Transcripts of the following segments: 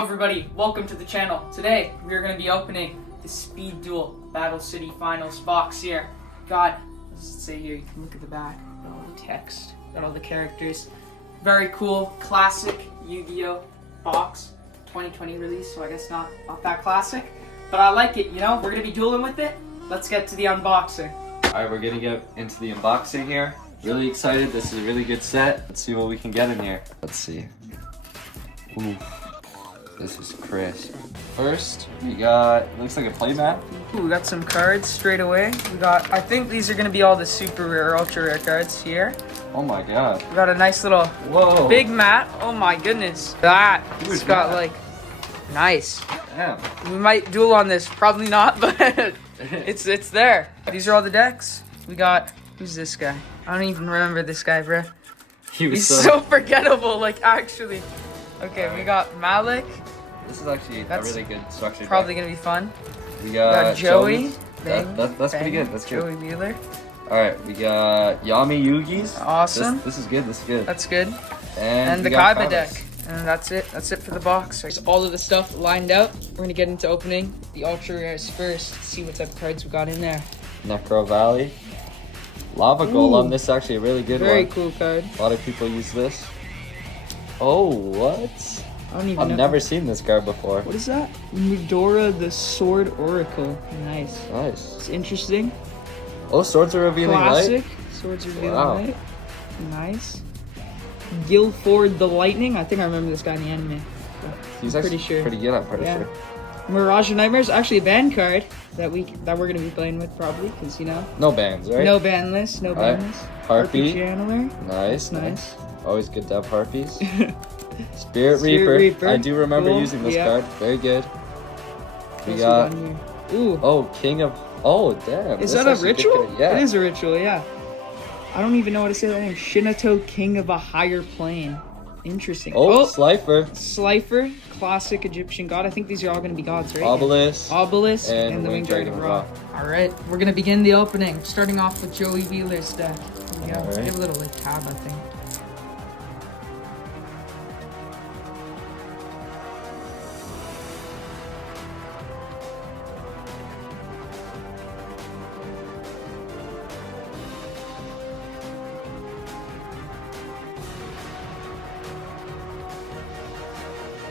Everybody, welcome to the channel. Today we are going to be opening the Speed Duel Battle City Finals box here. Got, what does it say here? You can look at the back. Got all the text, got all the characters. Very cool, classic Yu-Gi-Oh box. 2020 release, so I guess not that classic. But I like it, you know? We're going to be dueling with it. Let's get to the unboxing. Alright, we're going to get into the unboxing here. Really excited. This is a really good set. Let's see what we can get in here. Let's see. Ooh. This is crisp. First, we got, looks like a playmat. Ooh, we got some cards straight away. We got, I think these are going to be all the super rare, ultra rare cards here. Oh my god. We got a nice little big mat. Oh my goodness. That. It's got like, nice. Damn. We might duel on this. Probably not, but it's there. These are all the decks. We got, who's this guy? I don't even remember this guy, bro. He's so forgettable, like actually. Okay, we got Malik. This is actually a really good structure. Probably gonna be fun. We got Joey. That's pretty good. That's good. Joey Wheeler. Alright, we got Yami Yugi's. Awesome. This is good. This is good. That's good. And the Kaiba deck. And that's it. That's it for the box. There's all of the stuff lined out. We're gonna get into opening the ultra rares first. See what type of cards we got in there. Necro Valley. Lava Golem. This is actually a really good one. Very cool card. A lot of people use this. Oh, what? I don't even know. I've never seen this card before. What is that? Mudora the Sword Oracle. Nice. Nice. It's interesting. Oh, swords are revealing Classic. light. Swords are revealing light. Nice. Guilford the Lightning. I think I remember this guy in the anime. He's pretty sure. Pretty good. I'm pretty sure. Mirage of Nightmares. Actually, a ban card that we're gonna be playing with probably because you know. No bans, right? No ban list. No ban list. Harpy Channeler. Nice. Nice. Always good to have harpies. Spirit Reaper. I do remember using this card. Very good. We got. Ooh. Oh, King of. Oh, damn. Is that a ritual? Yeah. It is a ritual. Yeah. I don't even know how to say that name. Shinato, King of a Higher Plane. Interesting. Oh, Slifer. Slifer, classic Egyptian god. I think these are all going to be gods, right? Obelisk. And the Winged Dragon of Ra. Alright, we're going to begin the opening. Starting off with Joey Wheeler's deck. Here we go. Let's give a little like tab, I think.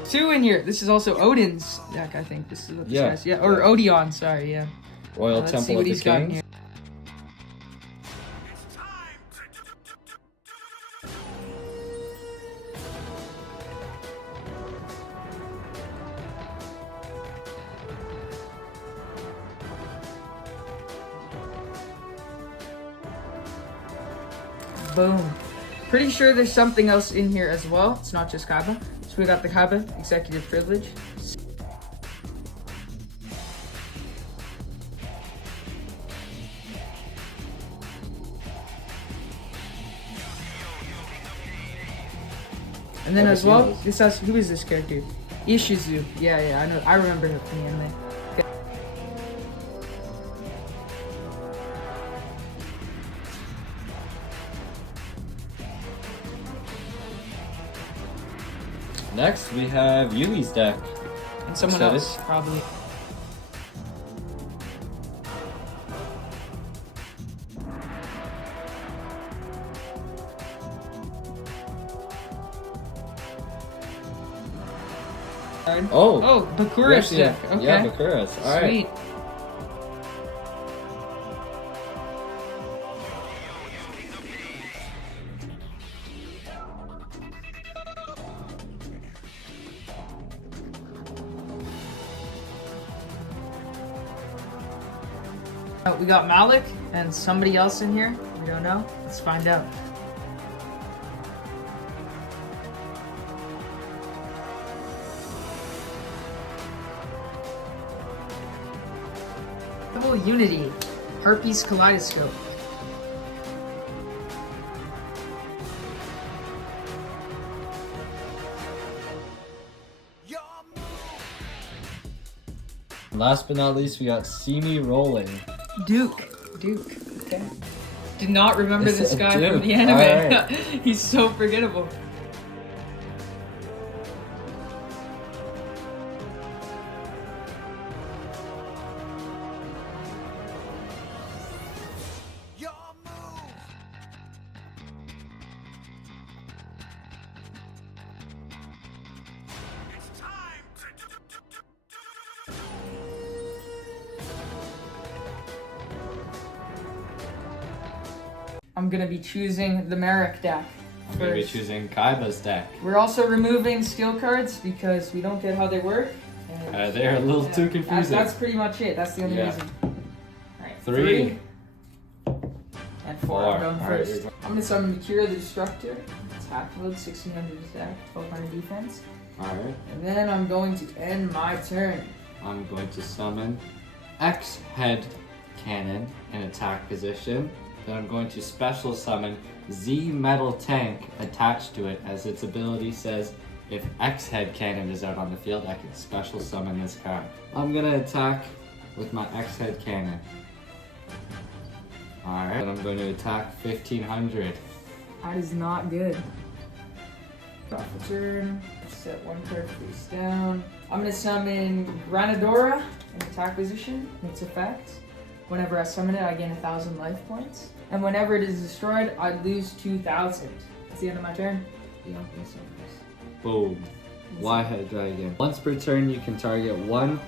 Two in here. This is also Odin's deck, I think. This is what this guy's. Yeah, or Odeon, sorry, yeah. Royal Let's Temple see what of the he's got in Kings. here. Boom. Pretty sure there's something else in here as well. It's not just Kaiba. So we got the Kaiba Executive Privilege. And then as well, this has, who is this character? Ishizu. Yeah, I know. I remember him from the anime. Next, we have Yumi's deck. And someone else, probably. Oh, Bakura's deck. Okay. Yeah, Bakura's. All right. Sweet. We got Malik and somebody else in here. We don't know. Let's find out. Double Unity. Harpy's Kaleidoscope. Last but not least, we got See Me Rolling. Duke. Okay. Did not remember this guy Duke. from the anime. Right. He's so forgettable. I'm gonna be choosing the Merrick deck. I'm going to be choosing Kaiba's deck. We're also removing skill cards because we don't get how they work. And They're a little too confusing. That's pretty much it. That's the only reason. Alright, 3 and 4. I'm going first. I'm gonna summon Akira the Destructor. Attack mode, 1600 attack, 1200 defense. Alright. And then I'm going to end my turn. I'm going to summon X Head Cannon in attack position. Then I'm going to special summon Z Metal Tank attached to it, as its ability says if X Head Cannon is out on the field, I can special summon this card. I'm gonna attack with my X Head Cannon. Alright, and I'm going to attack 1500. That is not good. Drop a turn. Set one card face down. I'm gonna summon Granadora in attack position. And its effect. Whenever I summon it, I gain 1,000 life points. And whenever it is destroyed, I lose 2,000. That's the end of my turn. Yeah, Boom. Y Head Dragon. Once per turn, you can target one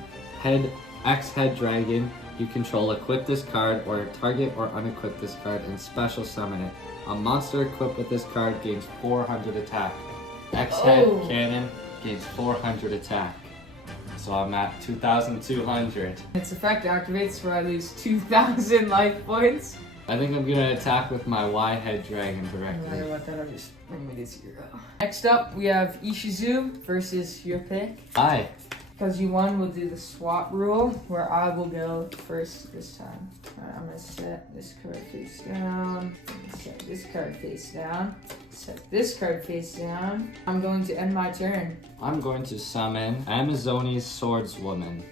X Head Dragon you control, equip this card, or target or unequip this card and special summon it. A monster equipped with this card gains 400 attack. X Head Cannon gains 400 attack. So I'm at 2,200. Its effect activates where I lose 2,000 life points. I think I'm gonna attack with my Y Head Dragon No matter directly. what, that'll just bring me to 0. Next up, we have Ishizu versus your pick. Aye. Because you won, we'll do the swap rule, where I will go first this time. Alright, I'm gonna set this card face down, set this card face down, set this card face down. I'm going to end my turn. I'm going to summon Amazoni's Swordswoman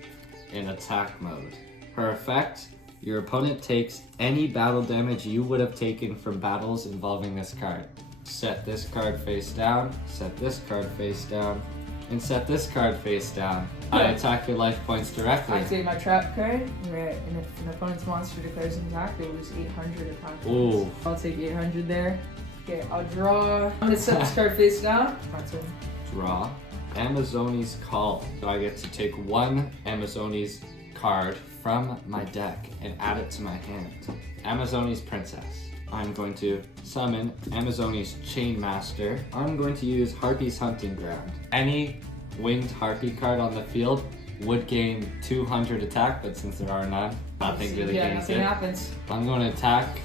in attack mode. Her effect, your opponent takes any battle damage you would have taken from battles involving this card. Set this card face down, set this card face down, and set this card face down. I attack your life points directly. Activate my trap card, and if an opponent's monster declares an attack, they lose 800 attack points. Ooh. I'll take 800 there. Okay, I'll draw. I'm gonna set this card face down. My turn. Draw. Amazoni's Call. So I get to take one Amazoni's card from my deck and add it to my hand. Amazoni's Princess. I'm going to summon Amazoni's Chainmaster. I'm going to use Harpy's Hunting Ground. Any winged Harpy card on the field would gain 200 attack, but since there are none, nothing really gains nothing it. happens. I'm going to attack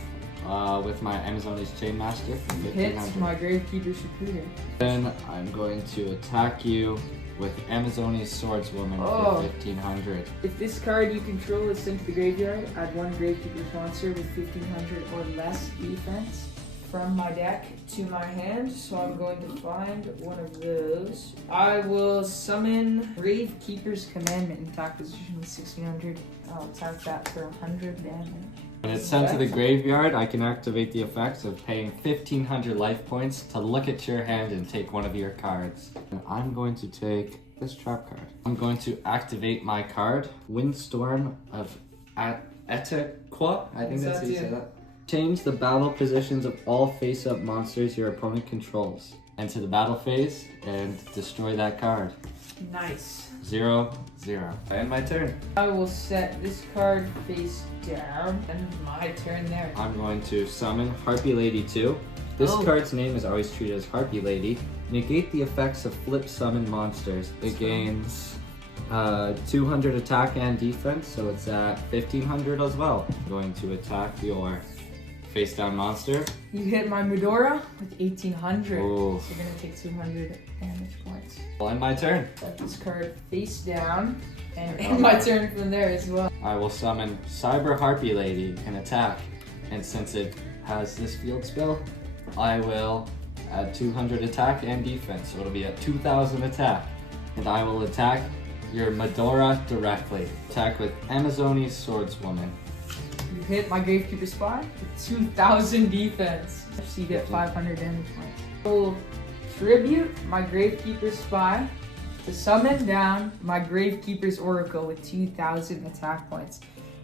with my Amazoni's Chainmaster for Hits 1500. my Gravekeeper's Recruiter. Then I'm going to attack you with Amazoni's Swordswoman for 1500. If this card you control is sent to the graveyard, add one Gravekeeper's monster with 1500 or less defense from my deck to my hand. So I'm going to find one of those. I will summon Gravekeeper's Commandment in attack position with 1600. I'll attack that for 100 damage. When it's sent to the graveyard, I can activate the effects of paying 1500 life points to look at your hand and take one of your cards. And I'm going to take this trap card. I'm going to activate my card, Windstorm of Etequa. I think that's how you say that. Change the battle positions of all face-up monsters your opponent controls. Enter the battle phase and destroy that card. Nice. 0, 0. I end my turn. I will set this card face down and my turn there. I'm going to summon Harpy Lady 2. This card's name is always treated as Harpy Lady. Negate the effects of flip summon monsters. It gains 200 attack and defense, so it's at 1500 as well. I'm going to attack your face down monster. You hit my Medora with 1800. Ooh. So you're gonna take 200 damage points. Well, end my turn. Set this card face down and end my turn from there as well. I will summon Cyber Harpy Lady and attack. And since it has this field spell, I will add 200 attack and defense. So it'll be at 2000 attack. And I will attack your Medora directly. Attack with Amazoni's Swordswoman. You hit my Gravekeeper Spy with 2000 defense. So you get 500 damage points. I will tribute my Gravekeeper Spy to summon down my Gravekeeper's Oracle with 2000 attack points.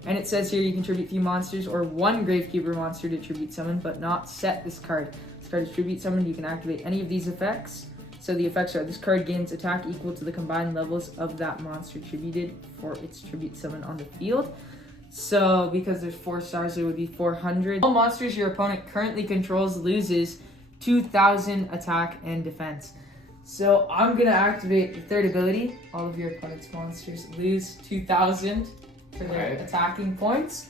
And it says here you can tribute 3 monsters or 1 Gravekeeper monster to tribute summon, but not set this card. This card is tribute summoned. You can activate any of these effects. So the effects are: this card gains attack equal to the combined levels of that monster tributed for its tribute summon on the field. So because there's 4 stars, it would be 400. All monsters your opponent currently controls loses 2,000 attack and defense. So I'm gonna activate the third ability. All of your opponent's monsters lose 2,000 for their attacking points,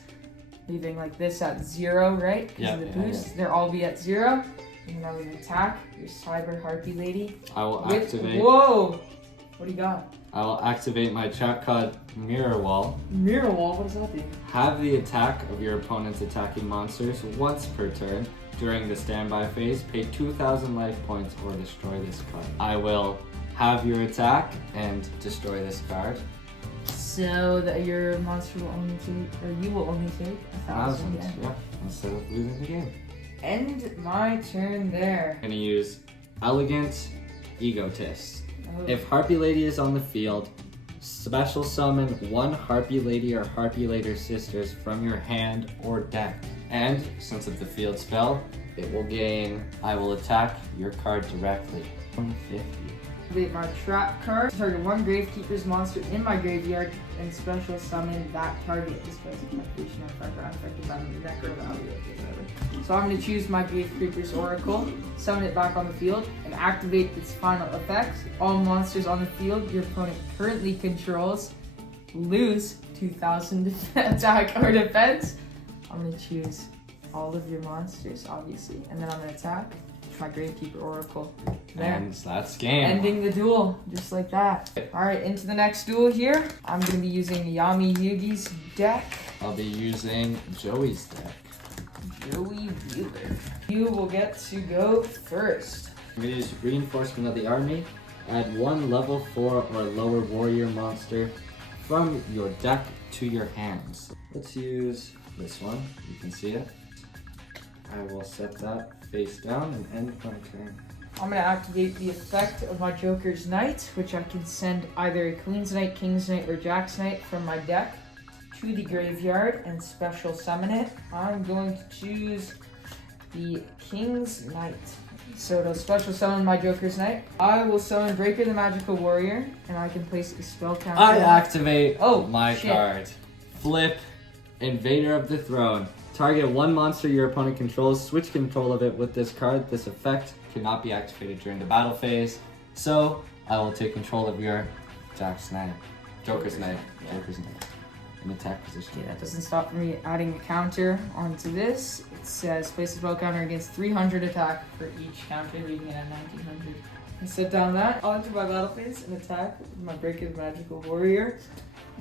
leaving like this at 0, right? Because of the boost. They'll all be at 0. And now we attack your Cyber Harpy Lady. I will activate. Whoa! What do you got? I will activate my trap card Mirror Wall. Mirror Wall? What does that do? Have the attack of your opponent's attacking monsters once per turn. During the standby phase, pay 2,000 life points or destroy this card. I will have your attack and destroy this card. So that your monster will only take, or you will only take 1,000. Yeah, instead of losing the game. End my turn there. I'm gonna use Elegant Egotist. Oh. If Harpy Lady is on the field, special summon one Harpy Lady or Harpy Lady sisters from your hand or deck. And since it's a field spell, it will gain, I will attack your card directly. 150. Activate my trap card. Target one Gravekeeper's monster in my graveyard and special summon that target. Displays a contribution effect or unaffected by the deck or value. Okay, whatever. So I'm going to choose my Gravekeeper's Oracle, summon it back on the field, and activate its final effect. All monsters on the field your opponent currently controls lose 2,000 attack or defense. I'm going to choose all of your monsters, obviously, and then I'm going to attack my Gravekeeper Oracle. There. And that's game. Ending the duel, just like that. Alright, into the next duel here. I'm going to be using Yami Yugi's deck. I'll be using Joey's deck. Joey Wheeler. You will get to go first. I'm going to use Reinforcement of the Army. Add one level 4 or lower warrior monster from your deck to your hands. Let's use this one. You can see it. I will set that face down and end my turn. I'm going to activate the effect of my Joker's Knight, which I can send either a Queen's Knight, King's Knight, or Jack's Knight from my deck to the graveyard and special summon it. I'm going to choose the King's Knight. So to special summon my Joker's Knight, I will summon Breaker the Magical Warrior, and I can place a spell counter. I activate my card. Flip Invader of the Throne. Target one monster your opponent controls, switch control of it with this card. This effect cannot be activated during the battle phase. So I will take control of your Joker's Knight. Joker's Knight. In attack position. Okay, that doesn't stop me adding a counter onto this. It says place a spell counter against 300 attack for each counter, leaving it at 1900. I set down that. I'll enter my battle phase and attack with my Breaker the Magical Warrior,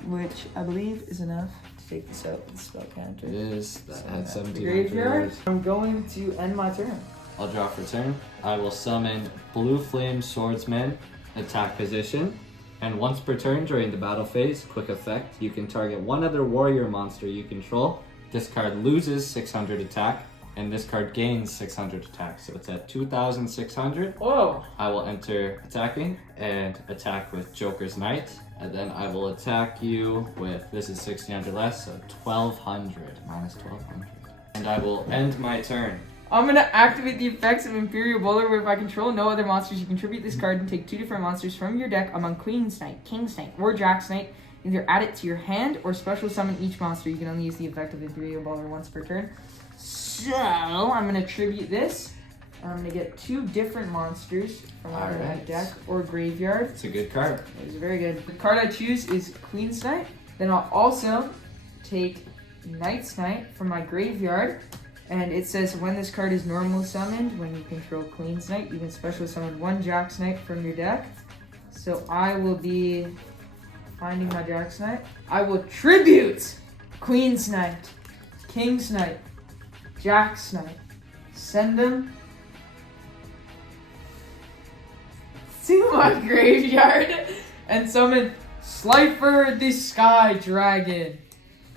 which I believe is enough to take this out with the spell counter. It is. That had the 1700. graveyard. I'm going to end my turn. I'll draw for turn. I will summon Blue Flame Swordsman, attack position. And once per turn during the battle phase, quick effect, you can target one other warrior monster you control. This card loses 600 attack, and this card gains 600 attack. So it's at 2,600. Whoa! I will enter attacking and attack with Joker's Knight. And then I will attack you with, this is 1,600 less, so 1,200, minus 1,200. And I will end my turn. I'm going to activate the effects of Imperial Bowler, where if I control no other monsters, you contribute this card and take 2 different monsters from your deck among Queen's Knight, King's Knight, or Jack's Knight. Either add it to your hand or special summon each monster. You can only use the effect of Imperial Bowler once per turn. So, I'm going to tribute this. I'm going to get 2 different monsters from either my deck or graveyard. It's a good card. It's very good. The card I choose is Queen's Knight. Then I'll also take Knight's Knight from my graveyard. And it says when this card is normal summoned, when you control Queen's Knight, you can special summon one Jack's Knight from your deck. So I will be finding my Jack's Knight. I will tribute Queen's Knight, King's Knight, Jack's Knight. Send them to my graveyard and summon Slifer the Sky Dragon.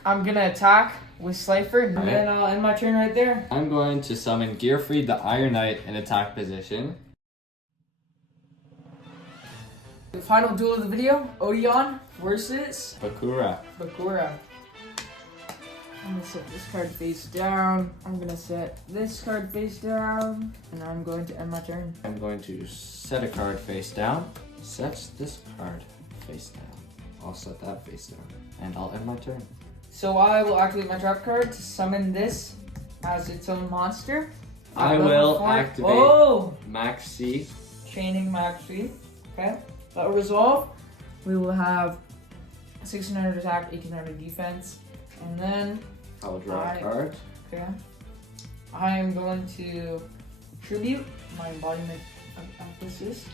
I'm gonna attack with Slifer, and then I'll end my turn right there. I'm going to summon Gearfried the Iron Knight in attack position. The final duel of the video, Odeon versus Bakura. Bakura. I'm gonna set this card face down. I'm gonna set this card face down, and I'm going to end my turn. I'm going to set a card face down, set this card face down. I'll set that face down, and I'll end my turn. So I will activate my trap card to summon this as its own monster. I Level will 4. activate Oh! Max C. Chaining Maxi. Okay. That will resolve. We will have 1600 attack, 1800 defense. And then, I will draw a card. okay, I am going to tribute my embodiment of emphasis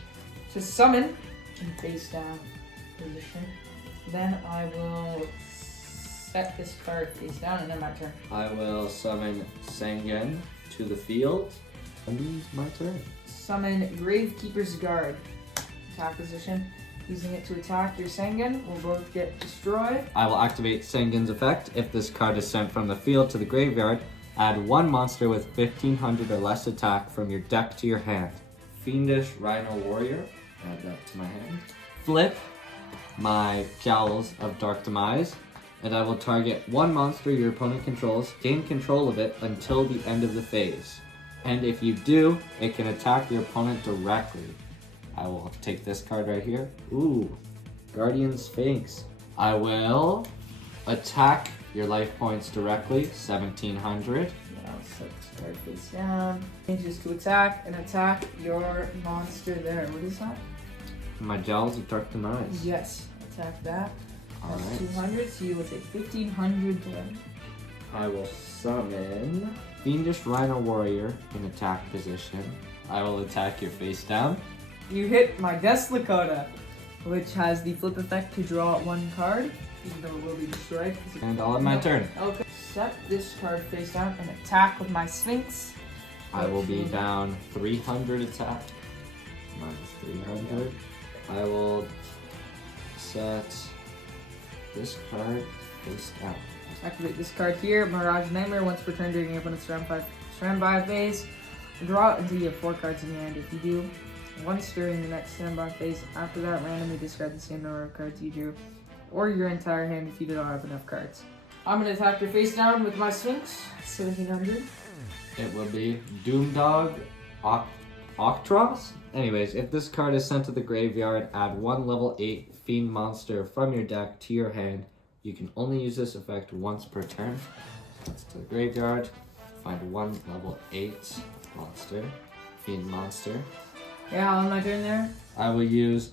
to summon in face down position. Then I will set this card face down and then my turn. I will summon Sangen to the field. And it's my turn. Summon Gravekeeper's Guard. Attack position. Using it to attack your Sengen will both get destroyed. I will activate Sangen's effect. If this card is sent from the field to the graveyard, add one monster with 1500 or less attack from your deck to your hand. Fiendish Rhino Warrior. Add that to my hand. Flip my Jowls of Dark Demise, and I will target one monster your opponent controls, gain control of it until the end of the phase. And if you do, it can attack your opponent directly. I will take this card right here. Ooh, Guardian Sphinx. I will attack your life points directly, 1700. Yeah, I'll set this card face down. Changes to attack and attack your monster there. What is that? My Jowls of Dark Demise. Yes, attack that. That's Alright. 200, so you will take 1500 then. I will summon Fiendish Rhino Warrior in attack position. I will attack your face down. You hit my Death Lakota, which has the flip effect to draw one card, even though it will be destroyed. And I'll have my turn. Okay. Set this card face down and attack with my Sphinx. I will be down 300 attack. Minus 300. I will set this card face down. Activate this card here, Mirage Nightmare. Once per turn during your opponent's standby phase, draw it until you have 4 cards in your hand. If you do, once during the next standby phase, after that, randomly discard the same number of cards you drew, or your entire hand if you don't have enough cards. I'm going to attack your face down with my Sphinx, 1700. It will be Doomdog Octros. Anyways, if this card is sent to the graveyard, add one level 8 Fiend monster from your deck to your hand. You can only use this effect once per turn. It's to the graveyard. Find one level 8 monster, Fiend monster. Yeah, on my turn there. I will use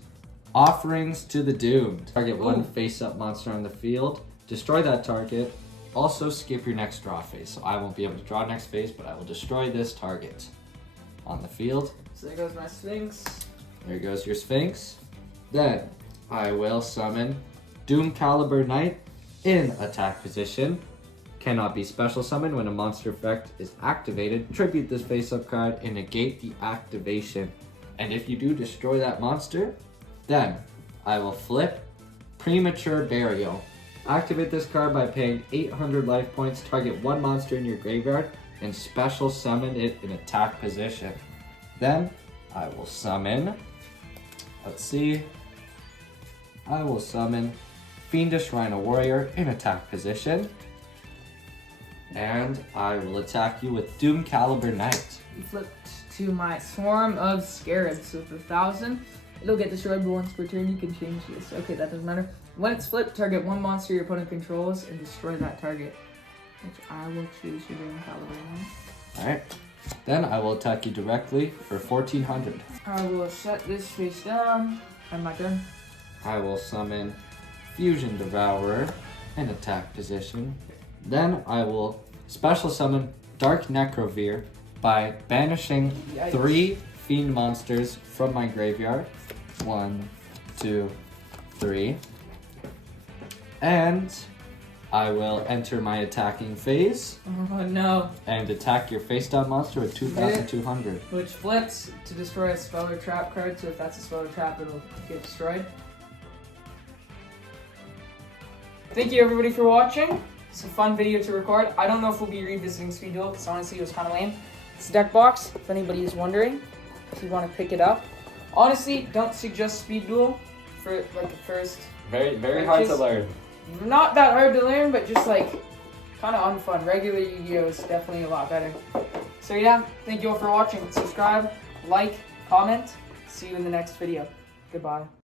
Offerings to the Doomed. Target one Ooh. face-up monster on the field. Destroy that target. Also skip your next draw phase. So I won't be able to draw next phase, but I will destroy this target on the field. So there goes my Sphinx. There goes your Sphinx. Then I will summon Doom Caliber Knight in attack position. Cannot be special summoned when a monster effect is activated. Tribute this face-up card and negate the activation. And if you do destroy that monster, then I will flip Premature Burial. Activate this card by paying 800 life points, target one monster in your graveyard, and special summon it in attack position. Then I will summon, I will summon Fiendish Rhino Warrior in attack position. And I will attack you with Doom Caliber Knight. You flipped to my Swarm of Scarabs with 1,000. It'll get destroyed, but once per turn you can change this. Okay, that doesn't matter. When it's flipped, target one monster your opponent controls and destroy that target. Which I will choose your Doom Caliber Knight. Alright. Then I will attack you directly for 1400. I will set this face down. And my turn. I will summon Fusion Devourer in attack position. Then I will special summon Dark Necrovir by banishing Yikes. 3 Fiend monsters from my graveyard. 1, 2, 3. And I will enter my attacking phase Oh no. and attack your face down monster with 2200. Which flips to destroy a spell or trap card, so if that's a spell or trap, it'll get destroyed. Thank you everybody for watching. It's a fun video to record. I don't know if we'll be revisiting Speed Duel, because honestly it was kind of lame. It's a deck box, if anybody is wondering, if you want to pick it up. Honestly, don't suggest Speed Duel for like the first. Very hard to learn. Not that hard to learn, but just like kind of unfun. Regular Yu-Gi-Oh is definitely a lot better. So yeah, thank you all for watching. Subscribe, like, comment. See you in the next video. Goodbye.